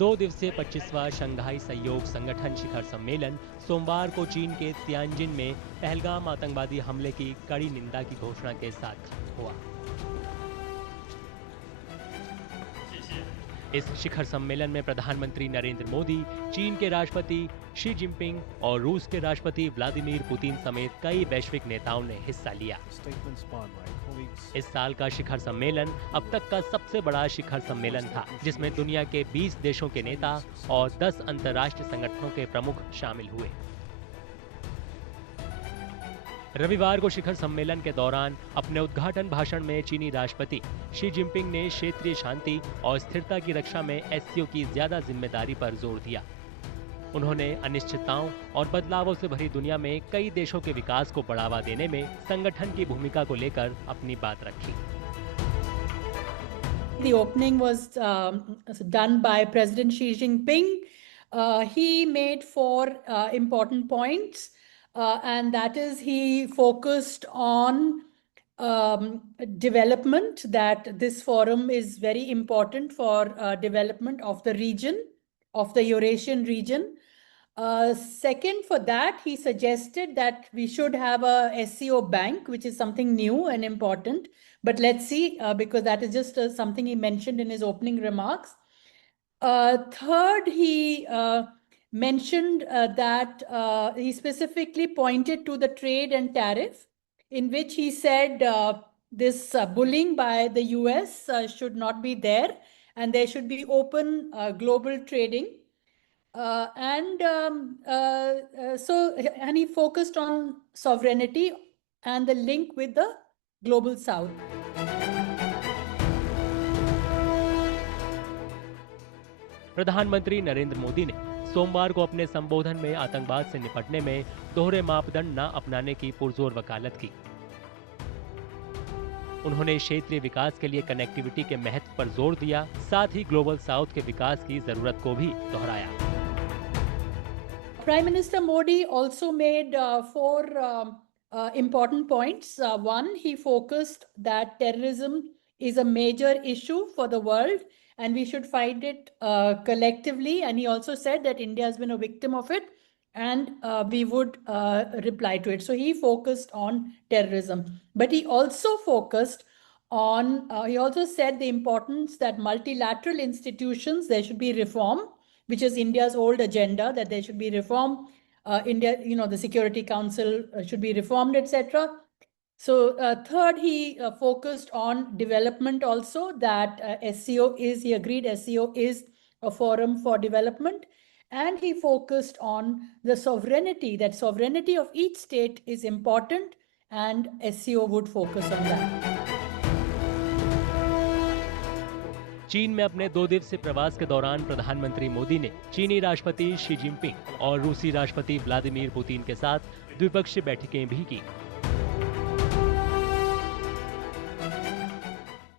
2 दिवसीय 25वां शंघाई सहयोग संगठन शिखर सम्मेलन सोमवार को चीन के तियानजिन में पहलगाम आतंकवादी हमले की कड़ी निंदा की घोषणा के साथ खत्म हुआ। इस शिखर सम्मेलन में प्रधानमंत्री नरेंद्र मोदी, चीन के राष्ट्रपति शी जिनपिंग और रूस के राष्ट्रपति व्लादिमीर पुतिन समेत कई वैश्विक नेताओं ने हिस्सा लिया। इस साल का शिखर सम्मेलन अब तक का सबसे बड़ा शिखर सम्मेलन था, जिसमें दुनिया के 20 देशों के नेता और 10 अंतर्राष्ट्रीय संगठनों के प्रमुख शामिल हुए। रविवार को शिखर सम्मेलन के दौरान अपने उद्घाटन भाषण में चीनी राष्ट्रपति शी जिनपिंग ने क्षेत्रीय शांति और स्थिरता की रक्षा में एससीओ की ज्यादा जिम्मेदारी पर जोर दिया। उन्होंने अनिश्चितताओं और बदलावों से भरी दुनिया में कई देशों के विकास को बढ़ावा देने में संगठन की भूमिका को लेकर अपनी बात रखी। The opening was done by President Xi Jinping. He made 4 important points. And that is, he focused on development, that this forum is very important for development of the region, of the Eurasian region. Second, for that, he suggested that we should have a SCO bank, which is something new and important. But let's see, because that is just something he mentioned in his opening remarks. Third, he mentioned that he specifically pointed to the trade and tariff, in which he said this bullying by the US should not be there, and there should be open global trading. And he focused on sovereignty and the link with the global south. प्रधानमंत्री नरेंद्र मोदी ने सोमवार को अपने संबोधन में आतंकवाद से निपटने में दोहरे मापदंड न अपनाने की पुरजोर वकालत की। उन्होंने क्षेत्रीय विकास के लिए कनेक्टिविटी के महत्व पर जोर दिया, साथ ही ग्लोबल साउथ के विकास की जरूरत को भी दोहराया। Prime Minister Modi also made 4 important points. One, he focused that terrorism is a major issue for the world, and we should fight it collectively. And he also said that India has been a victim of it, and we would reply to it. So he focused on terrorism. But he also focused on, he also said the importance that multilateral institutions, there should be reform, which is India's old agenda, that there should be reform. India, the Security Council should be reformed, etc. So third, he focused on development also, that SCO is, he agreed SCO is a forum for development. And he focused on the sovereignty, that sovereignty of each state is important, and SCO would focus on that. चीन में अपने 2 दिवसीय प्रवास के दौरान प्रधानमंत्री मोदी ने चीनी राष्ट्रपति शी जिनपिंग और रूसी राष्ट्रपति व्लादिमीर पुतिन के साथ द्विपक्षीय बैठकें भी की।